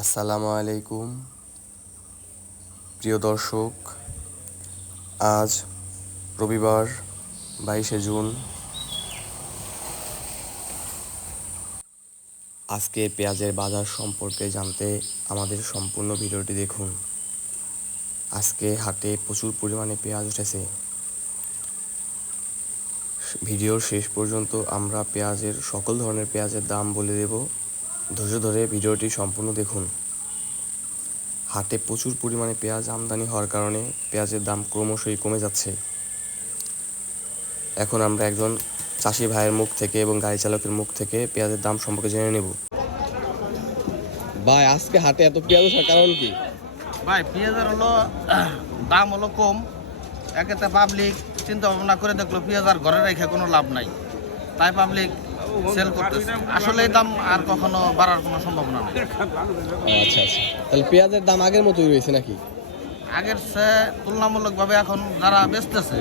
আসসালামু আলাইকুম, প্রিয় দর্শক। আজ রবিবার বাইশে জুন। আজকে পেঁয়াজের বাজার সম্পর্কে জানতে আমাদের সম্পূর্ণ ভিডিওটি দেখুন। আজকে হাটে প্রচুর পরিমাণে পেঁয়াজ উঠেছে। ভিডিওর শেষ পর্যন্ত আমরা পেঁয়াজের সকল ধরনের পেঁয়াজের দাম বলে দেব। ধৈর্য ধরে ভিডিওটি সম্পূর্ণ দেখুন। হাটে প্রচুর পরিমাণে পেঁয়াজ আমদানি হওয়ার কারণে পেঁয়াজের দাম ক্রমশই কমে যাচ্ছে। এখন আমরা একজন চাষি ভাইয়ের মুখ থেকে এবং গাড়ি চালকের মুখ থেকে পেঁয়াজের দাম সম্পর্কে জেনে নেব। ভাই, আজকে হাটে এত পেঁয়াজ ওঠার কারণ কি? ভাই, পেঁয়াজের হলো, দাম হলো কম। একেতে পাবলিক চিন্তা ভাবনা করে দেখল পেঁয়াজ আর ঘরে রেখে কোনো লাভ নাই। তাই পাবলিক সেল করতেছে। আসলে এই দাম আর কখনো বাড়ার কোনো সম্ভাবনা নেই। আচ্ছা আচ্ছা। তাহলে পেঁয়াজের দাম আগের মতোই রয়েছে নাকি? আগের সে তুলনামূলকভাবে এখন যারা বেচতেছে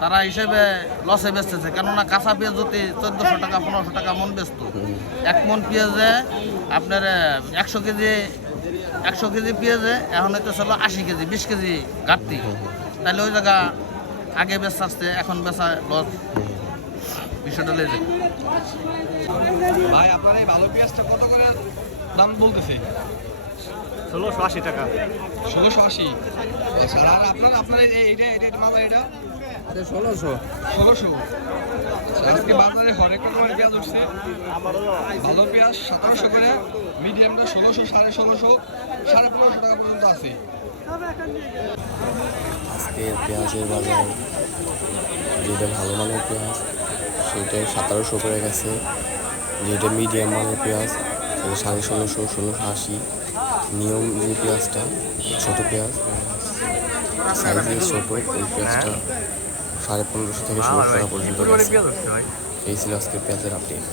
তারা হিসেবে লসে বেচতেছে। কেননা কাঁচা পেঁয়াজ যদি চোদ্দোশো টাকা পনেরোশো টাকা মন বেচত এক মন পেঁয়াজে আপনার একশো কেজি একশো কেজি পেঁয়াজে এখন হয়তো ছিল আশি কেজি বিশ কেজি ঘাটতি। তাহলে ওই জায়গা আগে বেচা আসছে এখন বেচা লস ভাই আপনার এই ভালো পেঁয়াজটা কত করে দাম বলতেছে? ষোলোশো আশি টাকা। ষোলোশো আশি? আচ্ছা আর আপনার আপনার এই এইটা এটা এটা মামা এটা? ষোলোশো। ষোলোশো। আজকে বাজারে হরেক রকমের পেঁয়াজ উঠছে? ভালো পেঁয়াজ সতেরোশো করে মিডিয়ামটা ষোলোশো সাড়ে ষোলোশো সাড়ে পনেরোশো টাকা পর্যন্ত আছে। আজকের পেঁয়াজের বাজার যেটা ভালো মানের পেঁয়াজ সেটা সতেরোশো করে গেছে। যেটা মিডিয়াম মানের পেঁয়াজ সেটা সাড়ে ষোলোশো ষোলোশো আশি। নিয়ম যে পেঁয়াজটা ছোটো পেঁয়াজ সাইজ ছোটো ওই পেঁয়াজটা সাড়ে পনেরোশো থেকে ষোলোশো টাকা পর্যন্ত এই ছিল আজকে পেঁয়াজের আপডেট